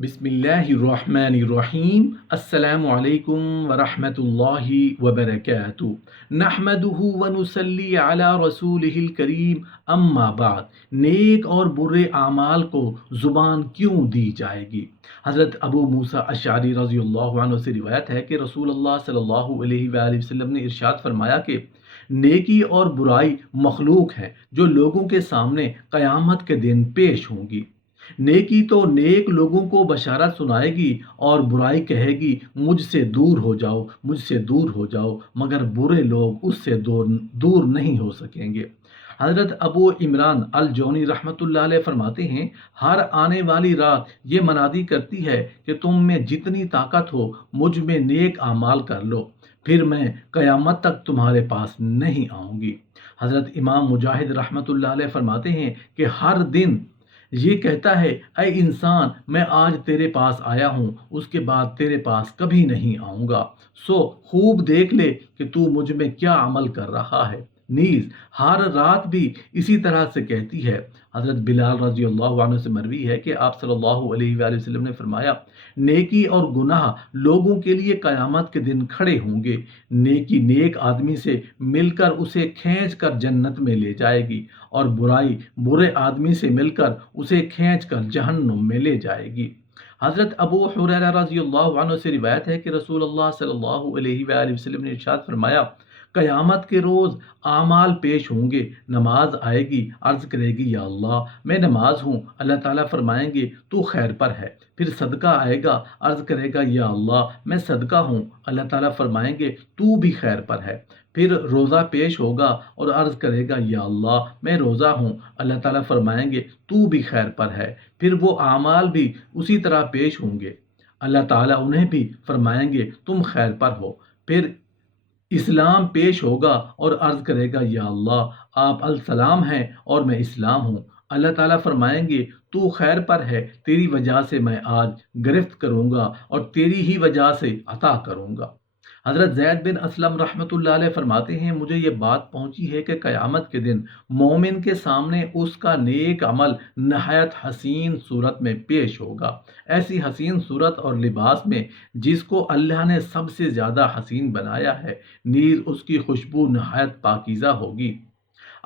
बिस्मिल्लाहिर्रहमानिर्रहीम। अस्सलामु अलैकुम वरहमतुल्लाहि वबरकातुहू। नहमदुहु व नुसल्ली अला रसूलिहिल करीम, अम्मा बाद। नेक और बुरे आमाल को ज़ुबान क्यों दी जाएगी? हज़रत अबू मूसा अशअरी रज़ियल्लाहु अन्हु से रिवायत है कि रसूलुल्लाह सल्लल्लाहु अलैहि वसल्लम ने इरशाद फरमाया कि नेकी और बुराई मखलूक हैं जो लोगों के सामने क़यामत के दिन पेश होंगी। नेकी तो नेक लोगों को बशारत सुनाएगी और बुराई कहेगी मुझसे दूर हो जाओ, मुझसे दूर हो जाओ, मगर बुरे लोग उससे दूर दूर नहीं हो सकेंगे। हज़रत अबू इमरान अल जौनी रहमतुल्लाह अलैह फरमाते हैं, हर आने वाली रात ये मनादी करती है कि तुम में जितनी ताकत हो मुझ में नेक आमाल कर लो, फिर मैं क़यामत तक तुम्हारे पास नहीं आऊँगी। हज़रत इमाम मुजाहिद रहमतुल्लाह अलैह फरमाते हैं कि हर दिन ये कहता है, ऐ इंसान, मैं आज तेरे पास आया हूँ, उसके बाद तेरे पास कभी नहीं आऊँगा, सो खूब देख ले कि तू मुझ में क्या अमल कर रहा है। नीज हर रात भी इसी तरह से कहती है। हज़रत बिलाल रज़ी अल्लाह अन्हु से मरवी है कि आप सल्लल्लाहु अलैहि वसल्लम ने फरमाया, नेकी और गुनाह लोगों के लिए क़यामत के दिन खड़े होंगे। नेकी नेक आदमी से मिलकर उसे खींच कर जन्नत में ले जाएगी और बुराई बुरे आदमी से मिलकर उसे खींच कर जहन्नुम में ले जाएगी। हज़रत अबू हुरैरा रज़ियल्लाहु अन्हु से रिवायत है कि रसूलुल्लाह सल्लल्लाहु अलैहि वसल्लम ने इरशाद फरमाया, क़यामत के रोज़ आमाल पेश होंगे, नमाज आएगी, अर्ज़ करेगी या अल्लाह मैं नमाज हूँ, अल्लाह ताला फरमाएंगे तू खैर पर है। फिर सदका आएगा, अर्ज़ करेगा या अल्लाह मैं सदका हूँ, अल्लाह ताला फरमाएंगे तू भी खैर पर है। फिर रोज़ा पेश होगा और अर्ज़ करेगा या अल्लाह मैं रोज़ा हूँ, अल्लाह ताला फरमाएंगे तू भी खैर पर है। फिर वो आमाल भी उसी तरह पेश होंगे, अल्लाह ताला उन्हें भी फरमाएंगे तुम खैर पर हो। फिर इस्लाम पेश होगा और अर्ज़ करेगा या अल्लाह आप अल सलाम हैं और मैं इस्लाम हूँ, अल्लाह ताला फरमाएंगे तू खैर पर है, तेरी वजह से मैं आज गिरफ्त करूँगा और तेरी ही वजह से अता करूँगा। हज़रत ज़ैद बिन असलम रहमतुल्लाह अलैह फरमाते हैं, मुझे ये बात पहुंची है कि क़यामत के दिन मोमिन के सामने उसका नेक अमल नहायत हसीन सूरत में पेश होगा, ऐसी हसीन सूरत और लिबास में जिसको अल्लाह ने सबसे ज़्यादा हसीन बनाया है, नीज़ उसकी खुशबू नहायत पाकीज़ा होगी।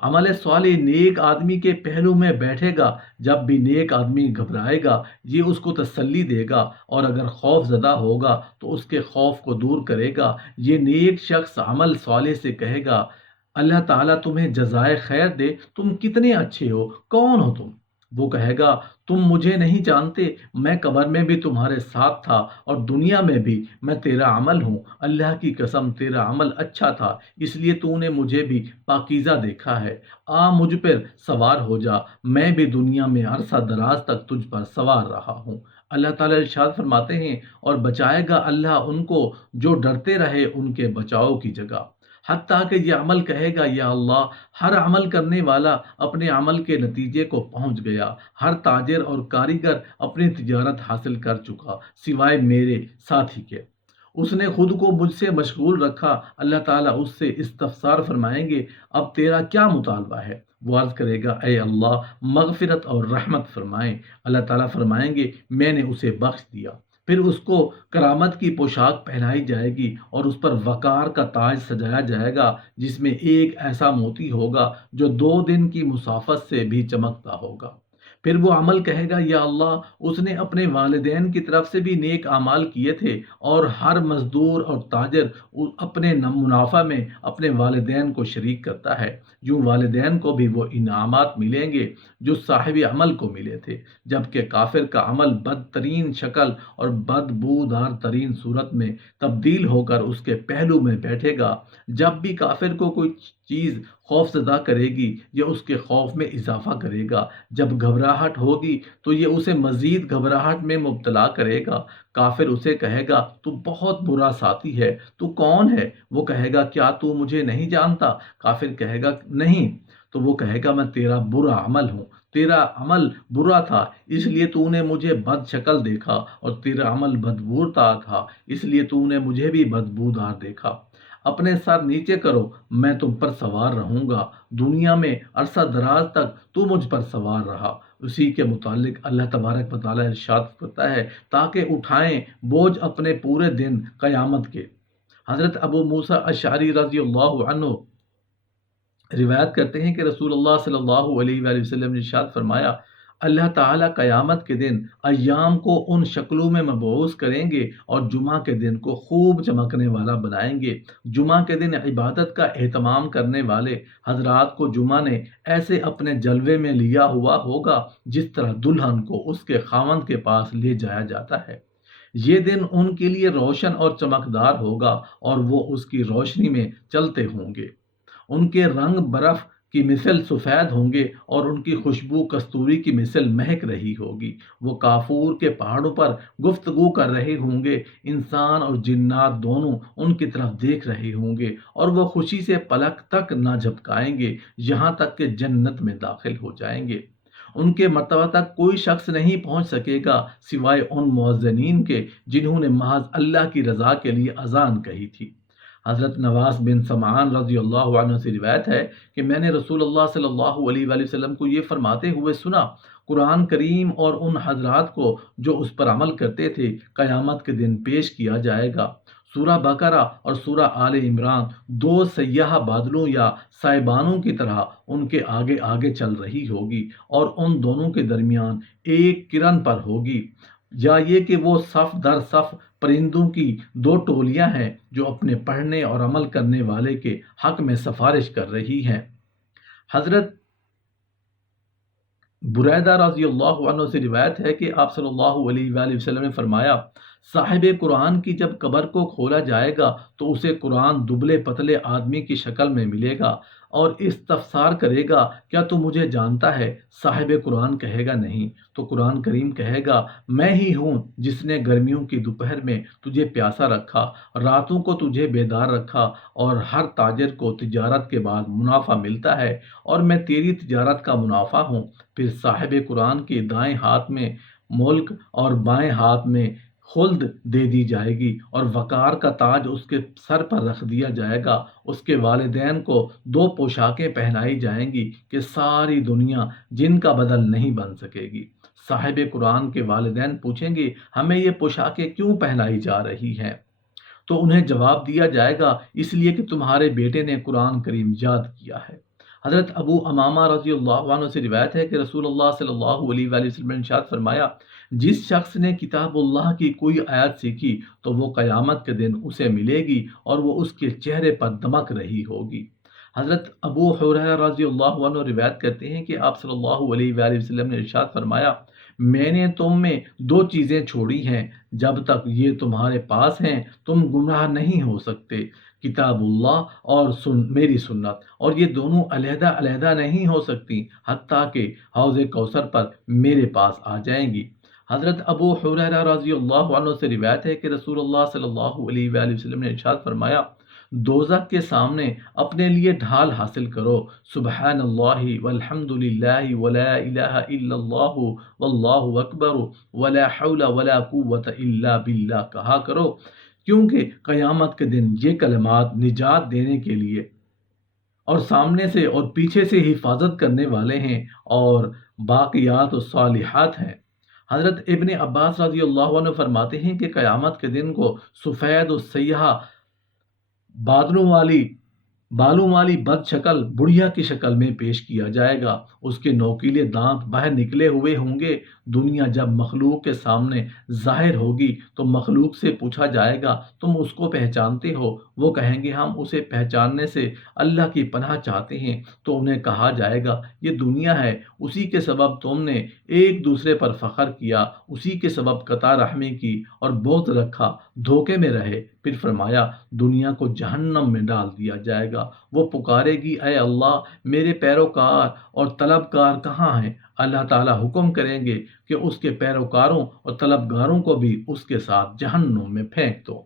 अमल सालिह नेक आदमी के पहलू में बैठेगा, जब भी नेक आदमी घबराएगा ये उसको तसल्ली देगा और अगर खौफ ज़दा होगा तो उसके खौफ को दूर करेगा। ये नेक शख्स अमल सालिह से कहेगा, अल्लाह ताला तुम्हें जज़ाए खैर दे, तुम कितने अच्छे हो, कौन हो तुम? वो कहेगा तुम मुझे नहीं जानते, मैं कब्र में भी तुम्हारे साथ था और दुनिया में भी मैं तेरा अमल हूँ, अल्लाह की कसम तेरा अमल अच्छा था इसलिए तूने मुझे भी पाकीज़ा देखा है, आ मुझ पर सवार हो जा, मैं भी दुनिया में अरसा दराज तक तुझ पर सवार रहा हूँ। अल्लाह ताला इरशाद फरमाते हैं, और बचाएगा अल्लाह उनको जो डरते रहे उनके बचाव की जगह। हत्ता कि ये अमल कहेगा या अल्लाह, हर अमल करने वाला अपने अमल के नतीजे को पहुंच गया, हर ताजिर और कारीगर अपनी तिजारत हासिल कर चुका सिवाय मेरे साथी के, उसने खुद को मुझसे मशगूल रखा। अल्लाह ताला उससे इस्तफसार फरमाएंगे, अब तेरा क्या मुतालबा है? वो अर्ज़ करेगा, ए अल्लाह मगफिरत और रहमत फरमाएं। अल्लाह ताला फरमाएंगे मैंने उसे बख्श दिया। फिर उसको करामत की पोशाक पहनाई जाएगी और उस पर वकार का ताज सजाया जाएगा, जिसमें एक ऐसा मोती होगा जो 2 दिन की मुसाफत से भी चमकता होगा। फिर वो अमल कहेगा या अल्लाह, उसने अपने वालिदैन की तरफ से भी नेक अमाल किए थे और हर मजदूर और ताजर अपने मुनाफा में अपने वालिदैन को शरीक करता है, यूँ वालिदैन को भी वो इनामात मिलेंगे जो साहिब अमल को मिले थे। जबकि काफिर का अमल बदतरीन शक्ल और बदबूदार तरीन सूरत में तब्दील होकर उसके पहलू में बैठेगा। जब भी काफिर को कोई चीज़ खौफजदा करेगी ये उसके खौफ में इजाफा करेगा, जब घबराहट होगी तो ये उसे मज़ीद घबराहट में मुब्तला करेगा। काफिर उसे कहेगा तू बहुत बुरा साथी है, तू कौन है? वो कहेगा क्या तू मुझे नहीं जानता? काफिर कहेगा नहीं। तो वो कहेगा मैं तेरा बुरा अमल हूँ, तेरा अमल बुरा था इसलिए तूने मुझे बद शक्ल देखा और तेरा अमल बदबूदार था इसलिए तूने मुझे भी बदबूदार देखा। अपने सर नीचे करो, मैं तुम पर सवार रहूंगा, दुनिया में अरसा दराज तक तू मुझ पर सवार रहा, اسی کے متعلق اللہ تبارک و تعالیٰ ارشاد کرتا ہے تاکہ اٹھائیں بوجھ اپنے پورے دن قیامت کے۔ حضرت ابو موسیٰ اشعری رضی اللہ عنہ روایت کرتے ہیں کہ رسول اللہ صلی اللہ علیہ وآلہ وسلم نے ارشاد فرمایا، اللہ تعالیٰ قیامت کے دن ایام کو ان شکلوں میں مبعوث کریں گے اور جمعہ کے دن کو خوب چمکنے والا بنائیں گے۔ جمعہ کے دن عبادت کا اہتمام کرنے والے حضرات کو جمعہ نے ایسے اپنے جلوے میں لیا ہوا ہوگا جس طرح دلہن کو اس کے خاوند کے پاس لے جایا جاتا ہے۔ یہ دن ان کے لیے روشن اور چمکدار ہوگا اور وہ اس کی روشنی میں چلتے ہوں گے۔ ان کے رنگ برف کی مثل سفید ہوں گے اور ان کی خوشبو کستوری کی مثل مہک رہی ہوگی۔ وہ کافور کے پہاڑوں پر گفتگو کر رہے ہوں گے، انسان اور جنات دونوں ان کی طرف دیکھ رہے ہوں گے اور وہ خوشی سے پلک تک نہ جھپکائیں گے یہاں تک کہ جنت میں داخل ہو جائیں گے۔ ان کے مرتبہ تک کوئی شخص نہیں پہنچ سکے گا سوائے ان مؤذنین کے جنہوں نے محض اللہ کی رضا کے لیے اذان کہی تھی۔ حضرت نواس بن سمعان رضی اللہ عنہ سے روایت ہے کہ میں نے رسول اللہ صلی اللہ علیہ وآلہ وسلم کو یہ فرماتے ہوئے سنا، قرآن کریم اور ان حضرات کو جو اس پر عمل کرتے تھے قیامت کے دن پیش کیا جائے گا۔ سورہ بقرہ اور سورہ آل عمران دو سیاہ بادلوں یا سائبانوں کی طرح ان کے آگے آگے چل رہی ہوگی اور ان دونوں کے درمیان ایک کرن پر ہوگی، یا یہ کہ وہ صف در صف پرندوں کی دو ٹولیاں ہیں جو اپنے پڑھنے اور عمل کرنے والے کے حق میں سفارش کر رہی ہیں۔ حضرت بریدہ رضی اللہ عنہ سے روایت ہے کہ آپ صلی اللہ علیہ وآلہ وسلم نے فرمایا، صاحب قرآن کی جب قبر کو کھولا جائے گا تو اسے قرآن دبلے پتلے آدمی کی شکل میں ملے گا اور استفسار کرے گا، کیا تو مجھے جانتا ہے؟ صاحب قرآن کہے گا نہیں، تو قرآن کریم کہے گا، میں ہی ہوں جس نے گرمیوں کی دوپہر میں تجھے پیاسا رکھا، راتوں کو تجھے بیدار رکھا، اور ہر تاجر کو تجارت کے بعد منافع ملتا ہے اور میں تیری تجارت کا منافع ہوں۔ پھر صاحب قرآن کے دائیں ہاتھ میں ملک اور بائیں ہاتھ میں خلد دے دی جائے گی اور وقار کا تاج اس کے سر پر رکھ دیا جائے گا۔ اس کے والدین کو دو پوشاکیں پہنائی جائیں گی کہ ساری دنیا جن کا بدل نہیں بن سکے گی۔ صاحب قرآن کے والدین پوچھیں گے، ہمیں یہ پوشاکیں کیوں پہنائی جا رہی ہیں؟ تو انہیں جواب دیا جائے گا، اس لیے کہ تمہارے بیٹے نے قرآن کریم یاد کیا ہے۔ حضرت ابو امامہ رضی اللہ عنہ سے روایت ہے کہ رسول اللہ صلی اللہ علیہ وآلہ وسلم نے ارشاد فرمایا، جس شخص نے کتاب اللہ کی کوئی آیت سیکھی تو وہ قیامت کے دن اسے ملے گی اور وہ اس کے چہرے پر دمک رہی ہوگی۔ حضرت ابو ہریرہ رضی اللہ عنہ روایت کرتے ہیں کہ آپ صلی اللہ علیہ وآلہ وسلم نے ارشاد فرمایا، میں نے تم میں دو چیزیں چھوڑی ہیں، جب تک یہ تمہارے پاس ہیں تم گمراہ نہیں ہو سکتے، کتاب اللہ اور میری سنت، اور یہ دونوں علیحدہ علیحدہ نہیں ہو سکتی حتیٰ کہ حوض کوثر پر میرے پاس آ جائیں گی۔ حضرت ابو ہریرہ رضی اللہ عنہ سے روایت ہے کہ رسول اللہ صلی اللہ علیہ وآلہ وسلم نے ارشاد فرمایا، دوزخ کے سامنے اپنے لیے ڈھال حاصل کرو، سبحان اللہ والحمد للہ ولا الہ الا اللہ واللہ اکبر ولا حول ولا قوت الا باللہ کہا کرو، کیونکہ قیامت کے دن یہ کلمات نجات دینے کے لیے اور سامنے سے اور پیچھے سے حفاظت کرنے والے ہیں اور باقیات الصالحات ہیں۔ حضرت ابن عباس رضی اللہ عنہ فرماتے ہیں کہ قیامت کے دن کو سفید و سیاہ بالوں والی بد شکل بڑھیا کی شکل میں پیش کیا جائے گا، اس کے نوکیلے دانت باہر نکلے ہوئے ہوں گے۔ دنیا جب مخلوق کے سامنے ظاہر ہوگی تو مخلوق سے پوچھا جائے گا، تم اس کو پہچانتے ہو؟ وہ کہیں گے، ہم اسے پہچاننے سے اللہ کی پناہ چاہتے ہیں۔ تو انہیں کہا جائے گا، یہ دنیا ہے، اسی کے سبب تم نے ایک دوسرے پر فخر کیا، اسی کے سبب قطع رحمی کی اور بغض رکھا، دھوکے میں رہے۔ پھر فرمایا، دنیا کو جہنم میں ڈال دیا جائے گا، وہ پکارے گی، اے اللہ میرے پیروکار اور طلبگار کہاں ہیں؟ اللہ تعالیٰ حکم کریں گے کہ اس کے پیروکاروں اور طلبگاروں کو بھی اس کے ساتھ جہنم میں پھینک دو۔